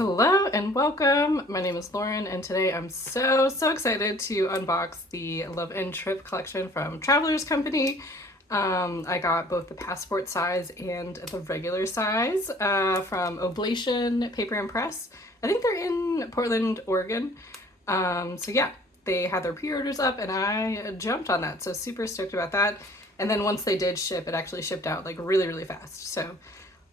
Hello and welcome. My name is Lauren, and today I'm so excited to unbox the Love and Trip collection from Travelers Company. I got both the passport size and the regular size from Oblation Paper and Press. I think they're in Portland, Oregon. So yeah, they had their pre-orders up and I jumped on that. So super stoked about that. And then once they did ship, it actually shipped out like really fast. So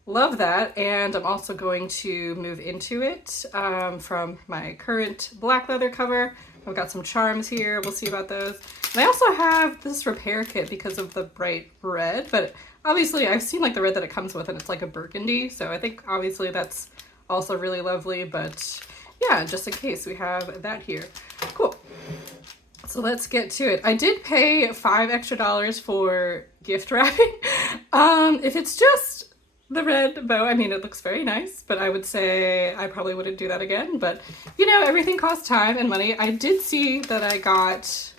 love that. And I'm also going to move into it from my current black leather cover. I've got some charms here. We'll see about those. And I also have this repair kit because of the bright red, but obviously I've seen like the red that it comes with and it's like a burgundy. So I think obviously that's also really lovely, but yeah, just in case we have that here. Cool. So let's get to it. I did pay $5 extra for gift wrapping. If it's just the red bow, I mean, it looks very nice, but I would say I probably wouldn't do that again. But you know, everything costs time and money. I did see that I got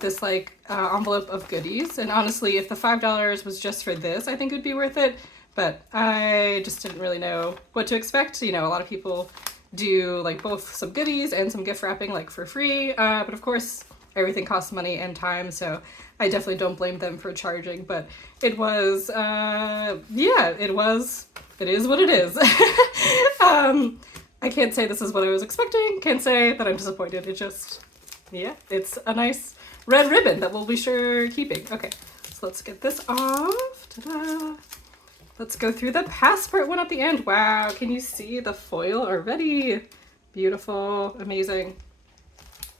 this like envelope of goodies, and honestly, if the $5 was just for this, I think it would be worth it. But I just didn't really know what to expect. You know, a lot of people do like both some goodies and some gift wrapping like for free, but of course everything costs money and time, so I definitely don't blame them for charging. But it was yeah, it is what it is. I can't say this is what I was expecting, can't say that I'm disappointed. It just, yeah, it's a nice red ribbon that we'll be sure keeping. Okay, so let's get this off. Ta-da! Let's go through the passport one at the end. Wow, can you see the foil already? Beautiful, amazing.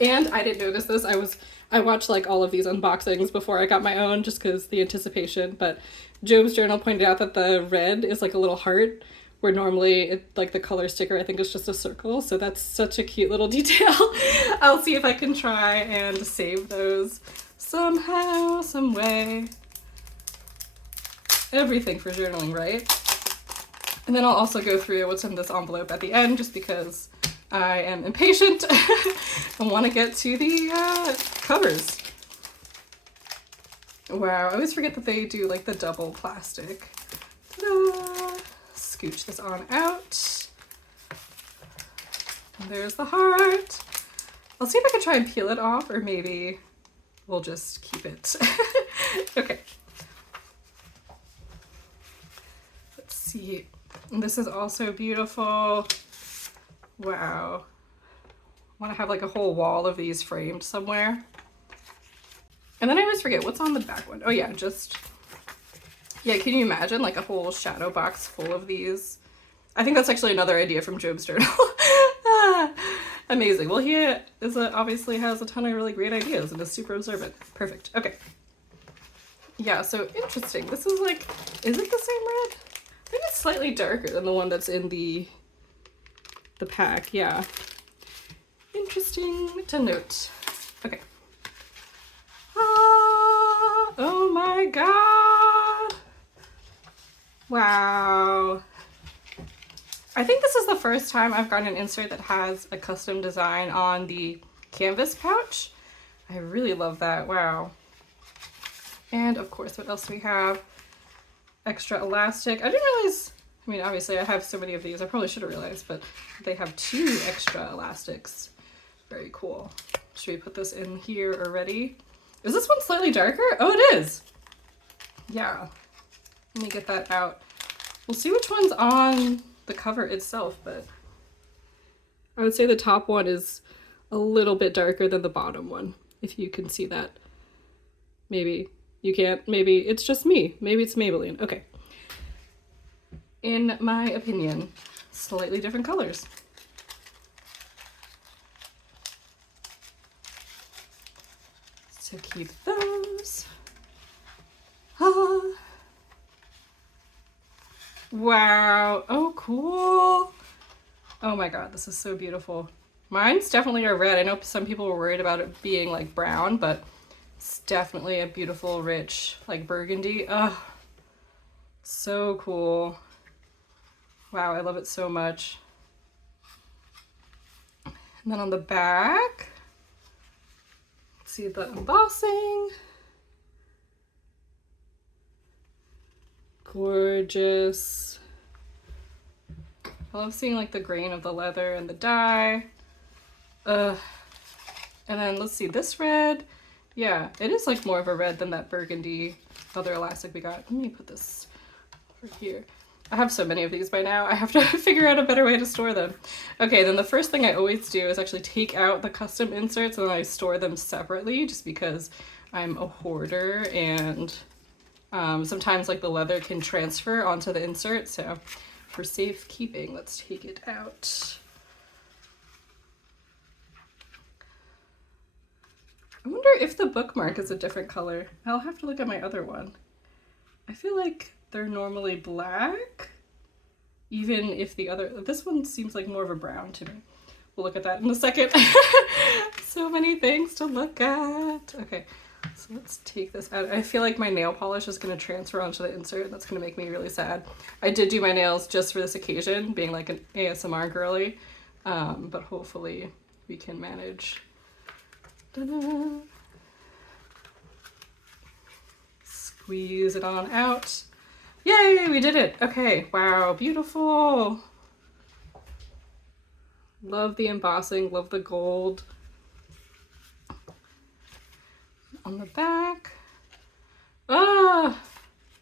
And I didn't notice this. I watched like all of these unboxings before I got my own just because the anticipation, but Job's Journal pointed out that the red is like a little heart where normally it, like the color sticker I think is just a circle, so that's such a cute little detail. I'll see if I can try and save those somehow, some way. Everything for journaling, right? And then I'll also go through what's in this envelope at the end just because I am impatient and want to get to the covers. Wow, I always forget that they do like the double plastic. Ta-da! Scooch this on out. And there's the heart. I'll see if I can try and peel it off, or maybe we'll just keep it. Okay. Let's see. And this is also beautiful. Wow. I want to have like a whole wall of these framed somewhere. And then I always forget what's on the back one. Oh yeah, just, yeah, can you imagine like a whole shadow box full of these? I think that's actually another idea from Job's Journal. Amazing. Well, he is obviously has a ton of really great ideas and is super observant. Perfect. Okay. Yeah, so interesting. This is like, is it the same red? I think it's slightly darker than the one that's in the pack. Yeah. Interesting to note. Okay. Ah, oh my god. Wow. I think this is the first time I've gotten an insert that has a custom design on the canvas pouch. I really love that. Wow. And of course, what else do we have? Extra elastic. I didn't realize, I mean, obviously I have so many of these, I probably should have realized, but they have 2 extra elastics. Very cool. Should we put this in here already? Is this one slightly darker? Oh, it is. Yeah. Let me get that out. We'll see which one's on the cover itself, but I would say the top one is a little bit darker than the bottom one, if you can see that. Maybe you can't. Maybe it's just me. Maybe it's Maybelline. Okay. In my opinion, slightly different colors. So keep those. Ah. Wow. Oh, cool. Oh my god, this is so beautiful. Mine's definitely a red. I know some people were worried about it being like brown, but it's definitely a beautiful, rich, like burgundy. Ugh. So cool. Wow, I love it so much. And then on the back, let's see the embossing. Gorgeous. I love seeing like the grain of the leather and the dye. And then let's see, this red. Yeah, it is like more of a red than that burgundy other elastic we got. Let me put this over here. I have so many of these by now. I have to figure out a better way to store them. Okay, then the first thing I always do is actually take out the custom inserts and then I store them separately just because I'm a hoarder and sometimes like the leather can transfer onto the insert. So for safekeeping, let's take it out. I wonder if the bookmark is a different color. I'll have to look at my other one. I feel like they're normally black, even if the other, this one seems like more of a brown to me. We'll look at that in a second. So many things to look at. Okay, so let's take this out. I feel like my nail polish is going to transfer onto the insert, and that's going to make me really sad. I did do my nails just for this occasion, being like an ASMR girly, but hopefully we can manage. Ta-da. Squeeze it on out. Yay, we did it. Okay, wow, beautiful. Love the embossing, love the gold. On the back. Ah,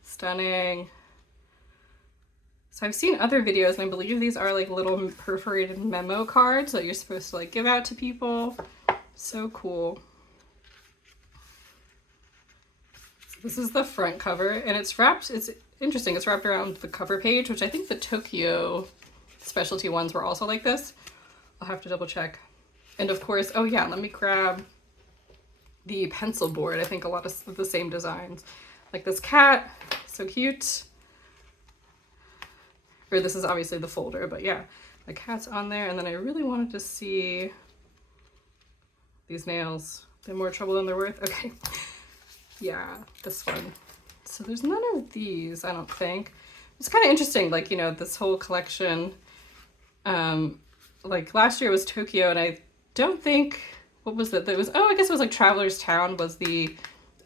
stunning. So I've seen other videos and I believe these are like little perforated memo cards that you're supposed to like give out to people. So cool. So this is the front cover and it's wrapped, it's interesting, it's wrapped around the cover page, which I think the Tokyo specialty ones were also like this. I'll have to double check. And of course, oh yeah, let me grab the pencil board. I think a lot of the same designs. Like this cat, so cute. Or this is obviously the folder, but yeah, the cat's on there. And then I really wanted to see these nails. They're more trouble than they're worth. Okay, yeah, this one. So there's none of these, I don't think. It's kind of interesting, like, you know, this whole collection, like last year was Tokyo, and I don't think, what was it? That was, oh, I guess it was like Traveler's Town was the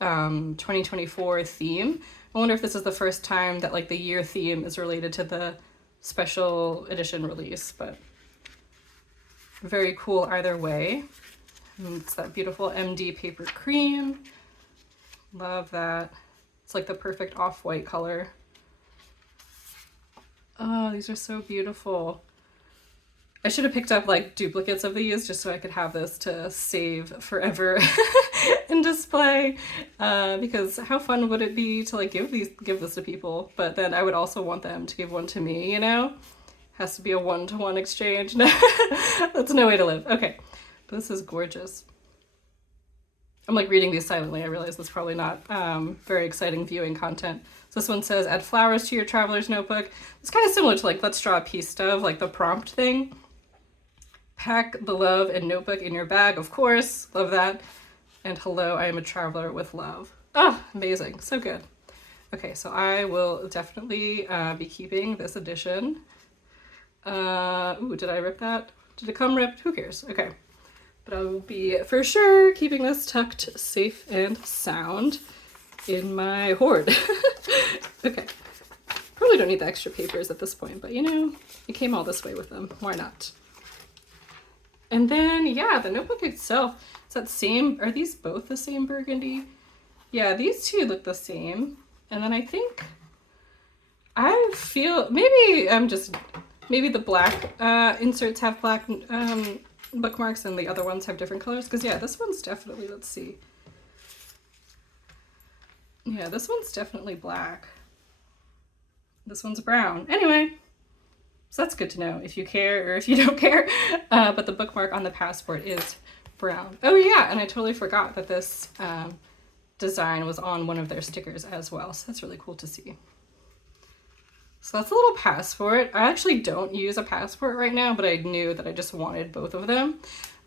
2024 theme. I wonder if this is the first time that like the year theme is related to the special edition release, but very cool either way. And it's that beautiful MD paper cream. Love that. It's like the perfect off-white color. Oh, these are so beautiful. I should have picked up like duplicates of these just so I could have this to save forever and display, because how fun would it be to like give this to people, but then I would also want them to give one to me, you know? Has to be a one-to-one exchange. That's no way to live. Okay, but this is gorgeous. I'm like reading these silently. I realize that's probably not very exciting viewing content. So this one says, add flowers to your traveler's notebook. It's kind of similar to like, let's draw a piece of, like the prompt thing. Pack the love and notebook in your bag, of course. Love that. And hello, I am a traveler with love. Oh, amazing. So good. Okay, so I will definitely be keeping this edition. Ooh, did I rip that? Did it come ripped? Who cares? Okay. But I will be for sure keeping this tucked safe and sound in my hoard. Okay. Probably don't need the extra papers at this point, but you know, it came all this way with them. Why not? And then, yeah, the notebook itself, it's that same, are these both the same burgundy? Yeah, these two look the same. And then I think, I feel, maybe the black inserts have black bookmarks and the other ones have different colors. Because yeah, this one's definitely, let's see. Yeah, this one's definitely black. This one's brown. Anyway. So that's good to know if you care or if you don't care. But the bookmark on the passport is brown. Oh yeah, and I totally forgot that this design was on one of their stickers as well. So that's really cool to see. So that's a little passport. I actually don't use a passport right now, but I knew that I just wanted both of them.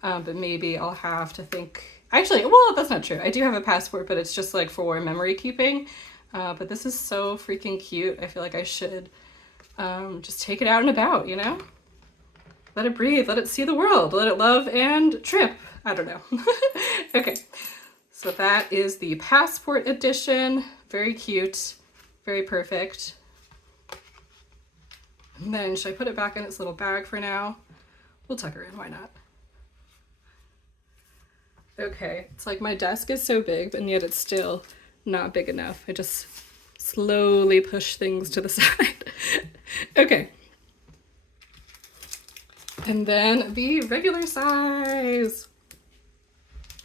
But maybe I'll have to think, actually, well, that's not true. I do have a passport, but it's just like for memory keeping. But this is so freaking cute. I feel like I should just take it out and about, you know? Let it breathe, let it see the world, let it love and trip. I don't know. Okay, so that is the passport edition. Very cute, very perfect. And then should I put it back in its little bag for now? We'll tuck her in, why not? Okay, it's like my desk is so big, and yet it's still not big enough. I just slowly push things to the side. Okay. And then the regular size.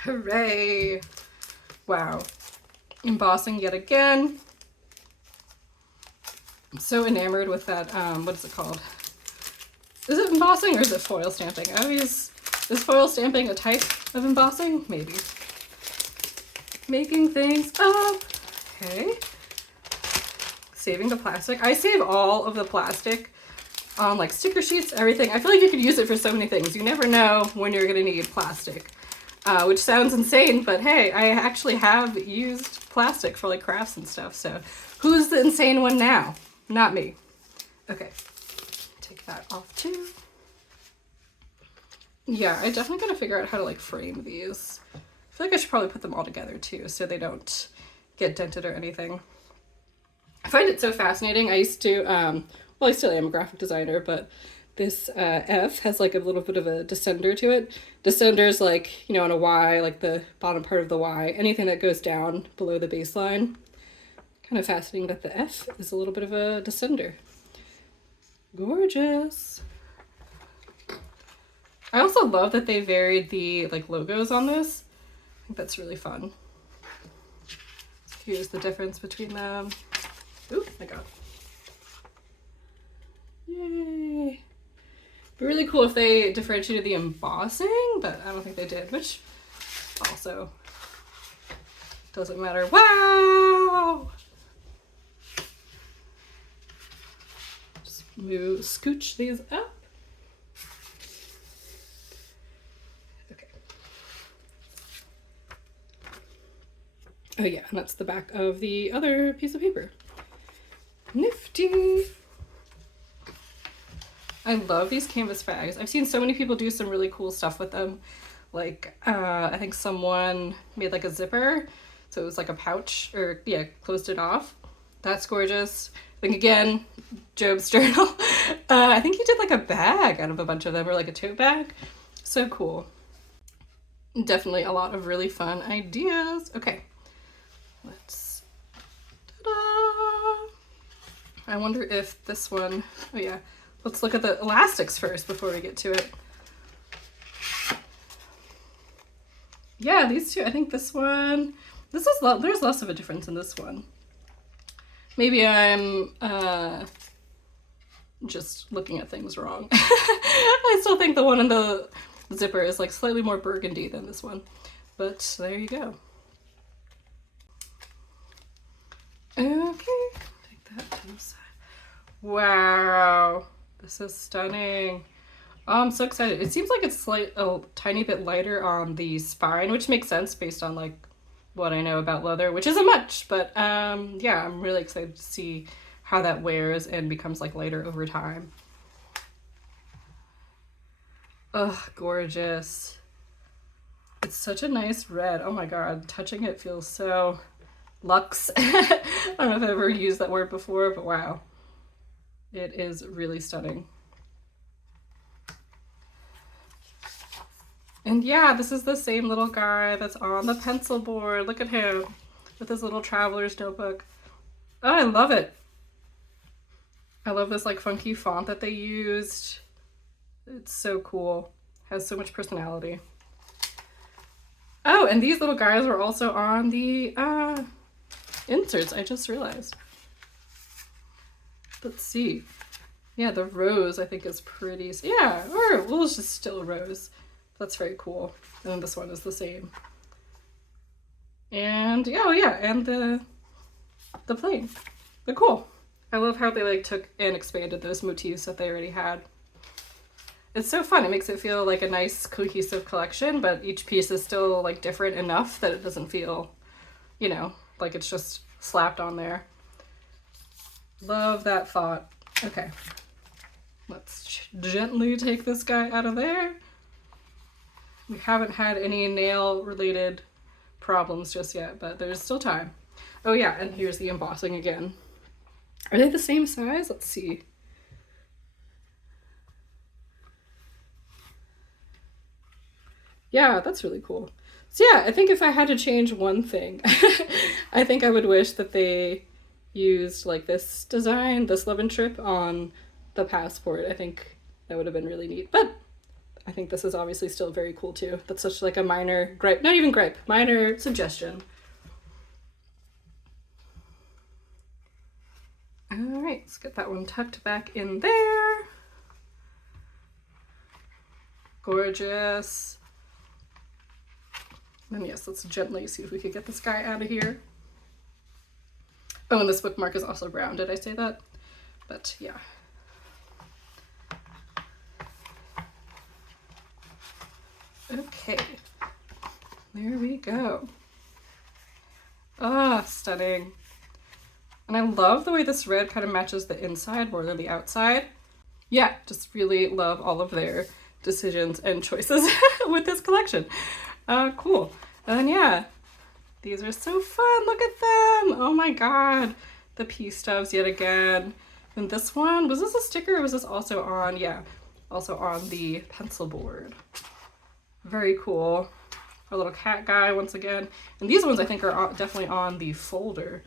Hooray. Wow. Embossing yet again. I'm so enamored with that, what is it called? Is it embossing or is it foil stamping? Is foil stamping a type of embossing? Maybe. Making things up. Okay. Saving the plastic. I save all of the plastic on like sticker sheets, everything. I feel like you could use it for so many things. You never know when you're gonna need plastic, which sounds insane, but hey, I actually have used plastic for like crafts and stuff. So who's the insane one now? Not me. Okay, take that off too. Yeah, I definitely gotta figure out how to like frame these. I feel like I should probably put them all together too so they don't get dented or anything. I find it so fascinating. I used to, well, I still am a graphic designer, but this F has like a little bit of a descender to it. Descender is like, you know, on a Y, like the bottom part of the Y, anything that goes down below the baseline. Kind of fascinating that the F is a little bit of a descender. Gorgeous. I also love that they varied the like logos on this. I think that's really fun. Here's the difference between them. Oh my god. Yay. Be really cool if they differentiated the embossing, but I don't think they did, which also doesn't matter. Wow! Just scooch these up. Okay. Oh yeah, and that's the back of the other piece of paper. Nifty. I love these canvas bags. I've seen so many people do some really cool stuff with them. Like, I think someone made like a zipper. So it was like a pouch, or yeah, closed it off. That's gorgeous. I think again, Job's journal. I think he did like a bag out of a bunch of them, or like a tote bag. So cool. Definitely a lot of really fun ideas. Okay, let's, ta-da! I wonder if this one, oh yeah, let's look at the elastics first before we get to it. Yeah, these two, I think this one, this is, there's less of a difference in this one. Maybe I'm just looking at things wrong. I still think the one in the zipper is like slightly more burgundy than this one, but there you go. Okay, take that to the side. Wow, this is stunning. Oh, I'm so excited. It seems like it's a tiny bit lighter on the spine, which makes sense based on like what I know about leather, which isn't much, but yeah, I'm really excited to see how that wears and becomes like lighter over time. Ugh, gorgeous. It's such a nice red. Oh my god, touching it feels so luxe. I don't know if I've ever used that word before, but wow. It is really stunning. And yeah, this is the same little guy that's on the pencil board. Look at him with his little traveler's notebook. Oh, I love it. I love this like funky font that they used. It's so cool. Has so much personality. Oh, and these little guys were also on the inserts, I just realized. Let's see. Yeah, the rose I think is pretty, yeah, or well, it's just still a rose. That's very cool. And then this one is the same. And yeah, oh yeah, and the plane. They're cool. I love how they like took and expanded those motifs that they already had. It's so fun. It makes it feel like a nice cohesive collection, but each piece is still like different enough that it doesn't feel, you know, like it's just slapped on there. Love that thought. Okay, let's gently take this guy out of there. We haven't had any nail related problems just yet, but there's still time. Oh yeah, and here's the embossing again. Are they the same size? Let's see. Yeah, that's really cool. So yeah, I think if I had to change one thing, I think I would wish that they used like this design, this Love and Trip on the passport. I think that would have been really neat. But I think this is obviously still very cool too. That's such like a minor gripe, not even gripe, minor suggestion. All right, let's get that one tucked back in there. Gorgeous. And yes, let's gently see if we could get this guy out of here. Oh, and this bookmark is also brown. Did I say that? But yeah. Okay. There we go. Ah, stunning. And I love the way this red kind of matches the inside more than the outside. Yeah, just really love all of their decisions and choices with this collection. Cool. And yeah, these are so fun. Look at them. Oh my god. The pea stubs yet again. And this one, was this a sticker or was this also on? Yeah, also on the pencil board. Very cool. Our little cat guy once again. And these ones I think are definitely on the folder.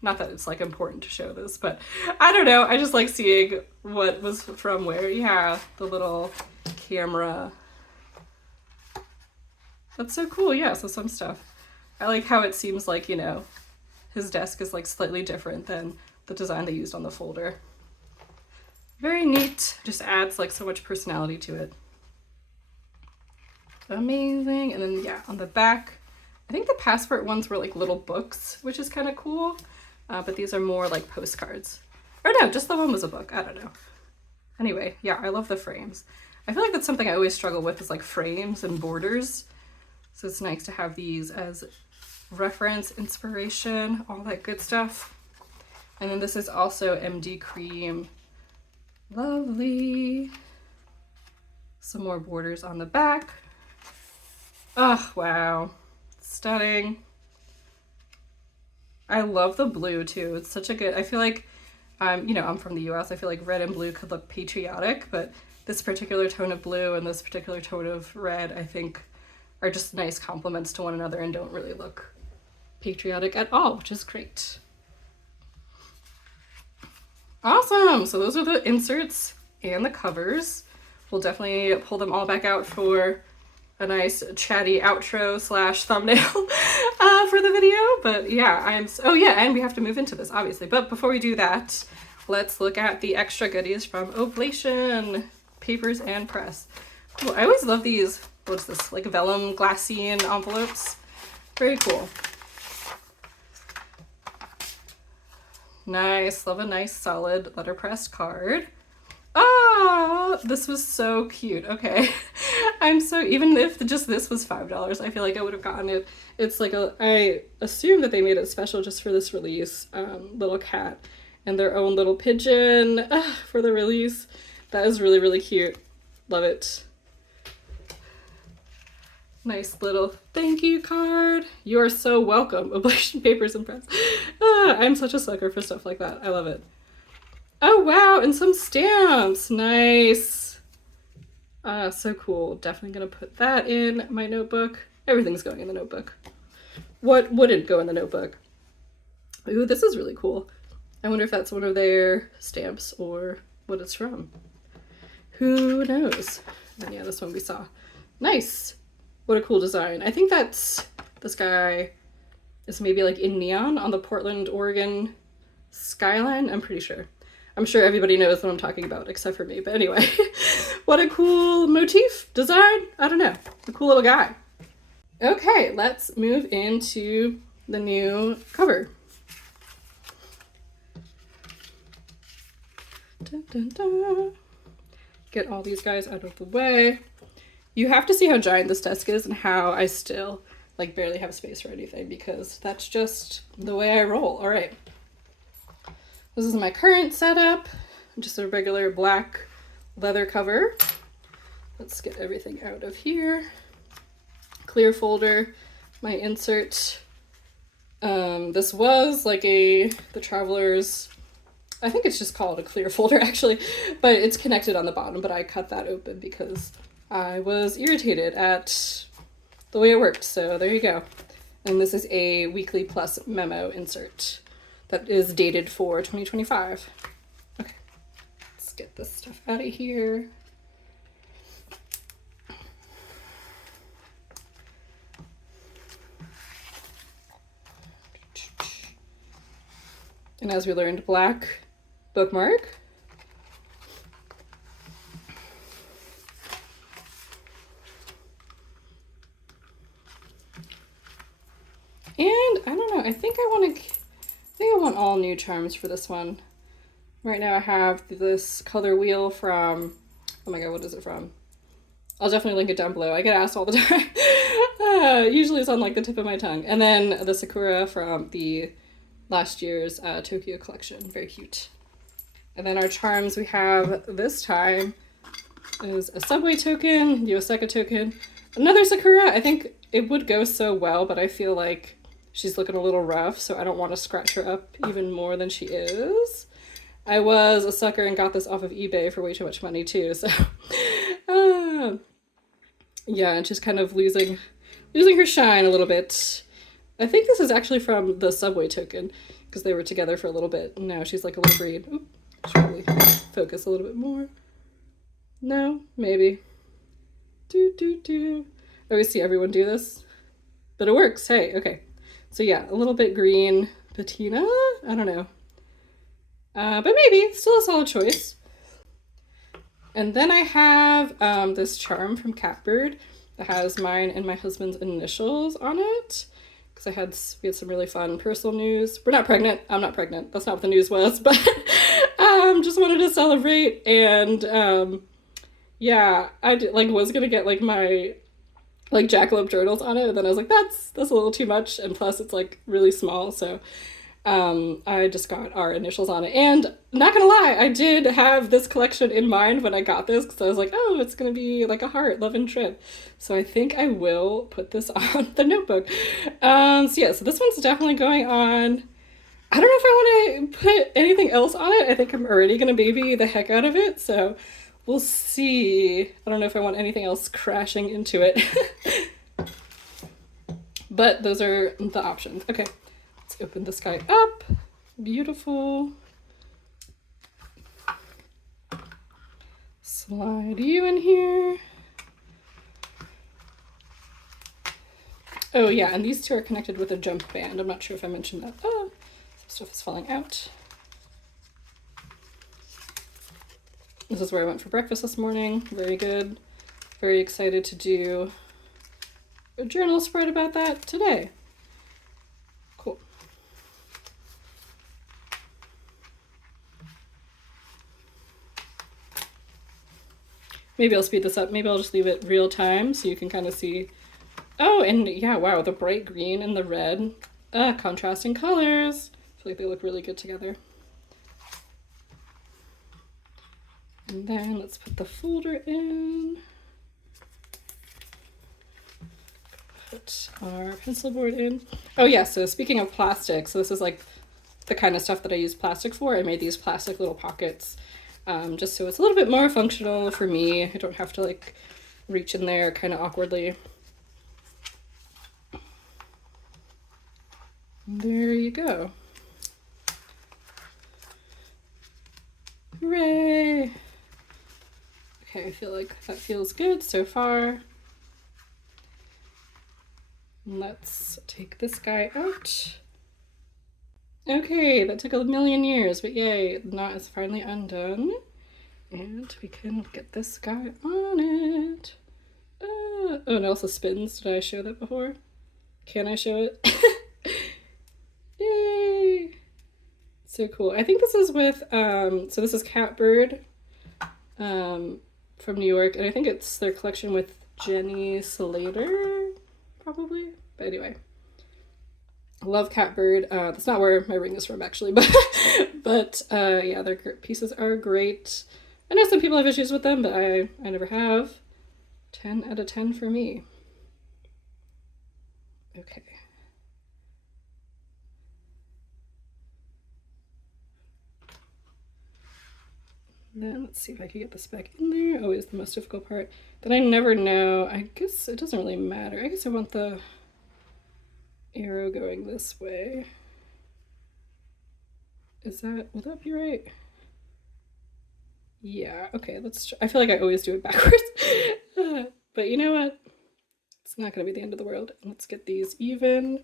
Not that it's like important to show this, but I don't know. I just like seeing what was from where. Yeah, the little camera. That's so cool. Yeah, so some stuff. I like how it seems like, you know, his desk is like slightly different than the design they used on the folder. Very neat. Just adds like so much personality to it. Amazing. And then yeah, on the back, I think the passport ones were like little books, which is kind of cool. But these are more like postcards. Or no, just the one was a book. I don't know. Anyway, yeah, I love the frames. I feel like that's something I always struggle with is like frames and borders. So it's nice to have these as reference, inspiration, all that good stuff. And then this is also MD Cream. Lovely. Some more borders on the back. Oh, wow. Stunning. I love the blue too. It's such a good, I feel like, you know, I'm from the US. I feel like red and blue could look patriotic, but this particular tone of blue and this particular tone of red, I think, are just nice complements to one another and don't really look patriotic at all, which is great. Awesome. So those are the inserts and the covers. We'll definitely pull them all back out for a nice chatty outro slash thumbnail for the video. But yeah, oh yeah, and we have to move into this obviously. But before we do that, let's look at the extra goodies from Oblation Papers and Press. Cool. I always love these, what's this, like vellum glassine envelopes. Very cool. Nice, love a nice solid letterpress card. Oh, this was so cute. Okay. I'm so, even if just this was $5, I feel like I would have gotten it. It's like I assume that they made it special just for this release. Little cat and their own little pigeon for the release. That is really, really cute. Love it. Nice little thank you card. You are so welcome, Oblation Papers and Press. I'm such a sucker for stuff like that. I love it. Oh wow, and some stamps. Nice. So cool. Definitely gonna put that in my notebook. Everything's going in the notebook. What wouldn't go in the notebook? Ooh, this is really cool. I wonder if that's one of their stamps or what it's from. Who knows? And yeah, this one we saw. Nice. What a cool design. I think that's, this guy is maybe like in neon on the Portland, Oregon skyline. I'm pretty sure. I'm sure everybody knows what I'm talking about except for me. But anyway, what a cool motif design. I don't know. A cool little guy. Okay, let's move into the new cover. Dun, dun, dun. Get all these guys out of the way. You have to see how giant this desk is and how I still like barely have space for anything because that's just the way I roll. All right. This is my current setup. Just a regular black leather cover. Let's get everything out of here. Clear folder, my insert. This was like the Travelers, I think it's just called a clear folder actually, but it's connected on the bottom, but I cut that open because I was irritated at the way it worked, so there you go. And this is a weekly plus memo insert that is dated for 2025. Okay, let's get this stuff out of here. And as we learned, black bookmark. And I don't know, I think I want all new charms for this one. Right now I have this color wheel from, oh my god, what is it from? I'll definitely link it down below. I get asked all the time. Usually it's on like the tip of my tongue. And then the Sakura from the last year's Tokyo collection. Very cute. And then our charms we have this time is a Subway token, the Osaka token, another Sakura. I think it would go so well, but I feel like she's looking a little rough, so I don't want to scratch her up even more than she is. I was a sucker and got this off of eBay for way too much money too, so yeah, and she's kind of losing her shine a little bit. I think this is actually from the Subway token because they were together for a little bit. And now she's like a little breed. Oop, should probably focus a little bit more. No, maybe. I always see everyone do this, but it works. Hey, okay. So yeah, a little bit green patina. I don't know. But maybe, still a solid choice. And then I have this charm from Catbird that has mine and my husband's initials on it. Because we had some really fun personal news. We're not pregnant. I'm not pregnant. That's not what the news was, but just wanted to celebrate. And yeah, I was gonna get like my jackalope journals on it, and then I was like, that's a little too much, and plus it's like really small, so I just got our initials on it. And not gonna lie, I did have this collection in mind when I got this, because I was like, oh, it's gonna be like a heart, love and trip. So I think I will put this on the notebook. So yeah, so this one's definitely going on. I don't know if I want to put anything else on it. I think I'm already gonna baby the heck out of it, so we'll see. I don't know if I want anything else crashing into it. But those are the options. Okay. Let's open this guy up. Beautiful. Slide you in here. Oh yeah, and these two are connected with a jump band. I'm not sure if I mentioned that. Oh, some stuff is falling out. This is where I went for breakfast this morning. Very good. Very excited to do a journal spread about that today. Cool. Maybe I'll speed this up. Maybe I'll just leave it real time so you can kind of see. Oh, and yeah, wow, the bright green and the red. Contrasting colors. I feel like they look really good together. And then let's put the folder in. Put our pencil board in. Oh yeah, so speaking of plastic, so this is like the kind of stuff that I use plastic for. I made these plastic little pockets just so it's a little bit more functional for me. I don't have to like reach in there kind of awkwardly. And there you go. Hooray! Okay, I feel like that feels good so far. Let's take this guy out. Okay, that took a million years, but yay, the knot is finally undone. And we can get this guy on it. Oh, and it also spins. Did I show that before? Can I show it? Yay! So cool. I think this is with, so this is Catbird from New York, and I think it's their collection with Jenny Slater, probably. But anyway. Love Catbird. That's not where my ring is from, actually, but yeah, their pieces are great. I know some people have issues with them, but I never have. 10 out of 10 for me. Okay. And then let's see if I can get this back in there. Always the most difficult part. Then I never know. I guess it doesn't really matter. I guess I want the arrow going this way. Will that be right? Yeah, okay, I feel like I always do it backwards. But you know what? It's not gonna be the end of the world. Let's get these even.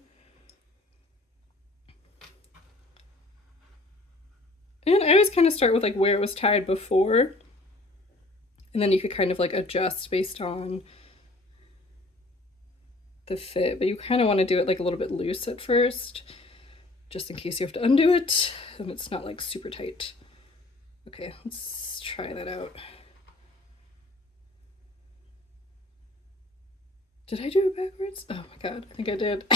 And I always kind of start with like where it was tied before. And then you could kind of like adjust based on the fit, but you kind of want to do it like a little bit loose at first, just in case you have to undo it and it's not like super tight. Okay, let's try that out. Did I do it backwards? Oh my god, I think I did.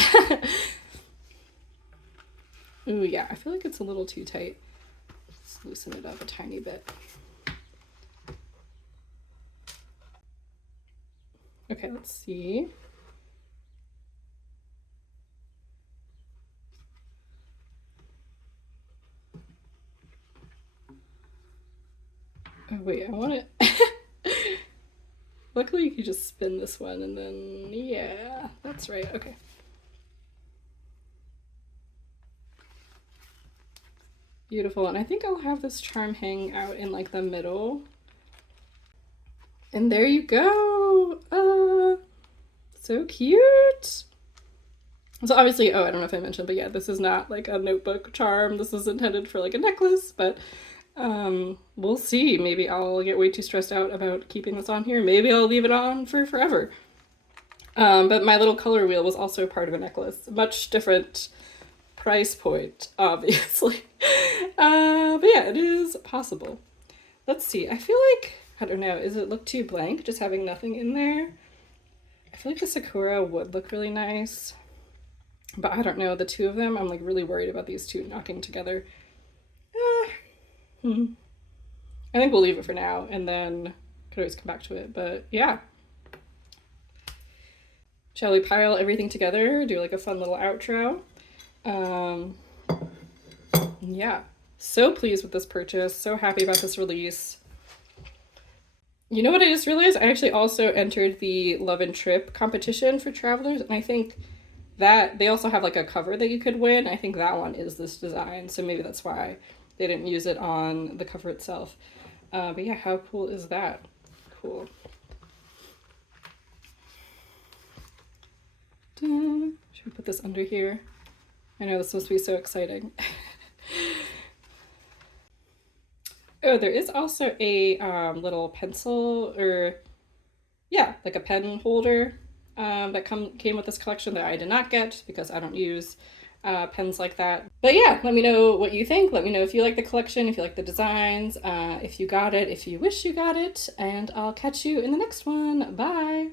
Ooh, yeah, I feel like it's a little too tight. Let's loosen it up a tiny bit. Okay, let's see. Oh wait, I want it. Luckily you can just spin this one and then, yeah, that's right, okay. Beautiful, and I think I'll have this charm hang out in like the middle. And there you go! So cute! So obviously, I don't know if I mentioned, but yeah, this is not like a notebook charm. This is intended for like a necklace, but we'll see. Maybe I'll get way too stressed out about keeping this on here. Maybe I'll leave it on for forever. But my little color wheel was also part of a necklace. Much different price point, obviously. But yeah, it is possible. Let's see. I feel like, I don't know, does it look too blank, just having nothing in there? I feel like the Sakura would look really nice. But I don't know, the two of them, I'm like really worried about these two knocking together. I think we'll leave it for now and then could always come back to it. But yeah. Shall we pile everything together? Do like a fun little outro? Yeah. So pleased with this purchase. So happy about this release. You know what I just realized? I actually also entered the Love and Trip competition for Travelers, and I think that they also have like a cover that you could win. I think that one is this design, so maybe that's why they didn't use it on the cover itself. But yeah, how cool is that? Cool. Should we put this under here? I know this is supposed to be so exciting. Oh, there is also a little pencil, or yeah, like a pen holder that came with this collection that I did not get because I don't use pens like that. But yeah, let me know what you think. Let me know if you like the collection, if you like the designs, if you got it, if you wish you got it, and I'll catch you in the next one. Bye!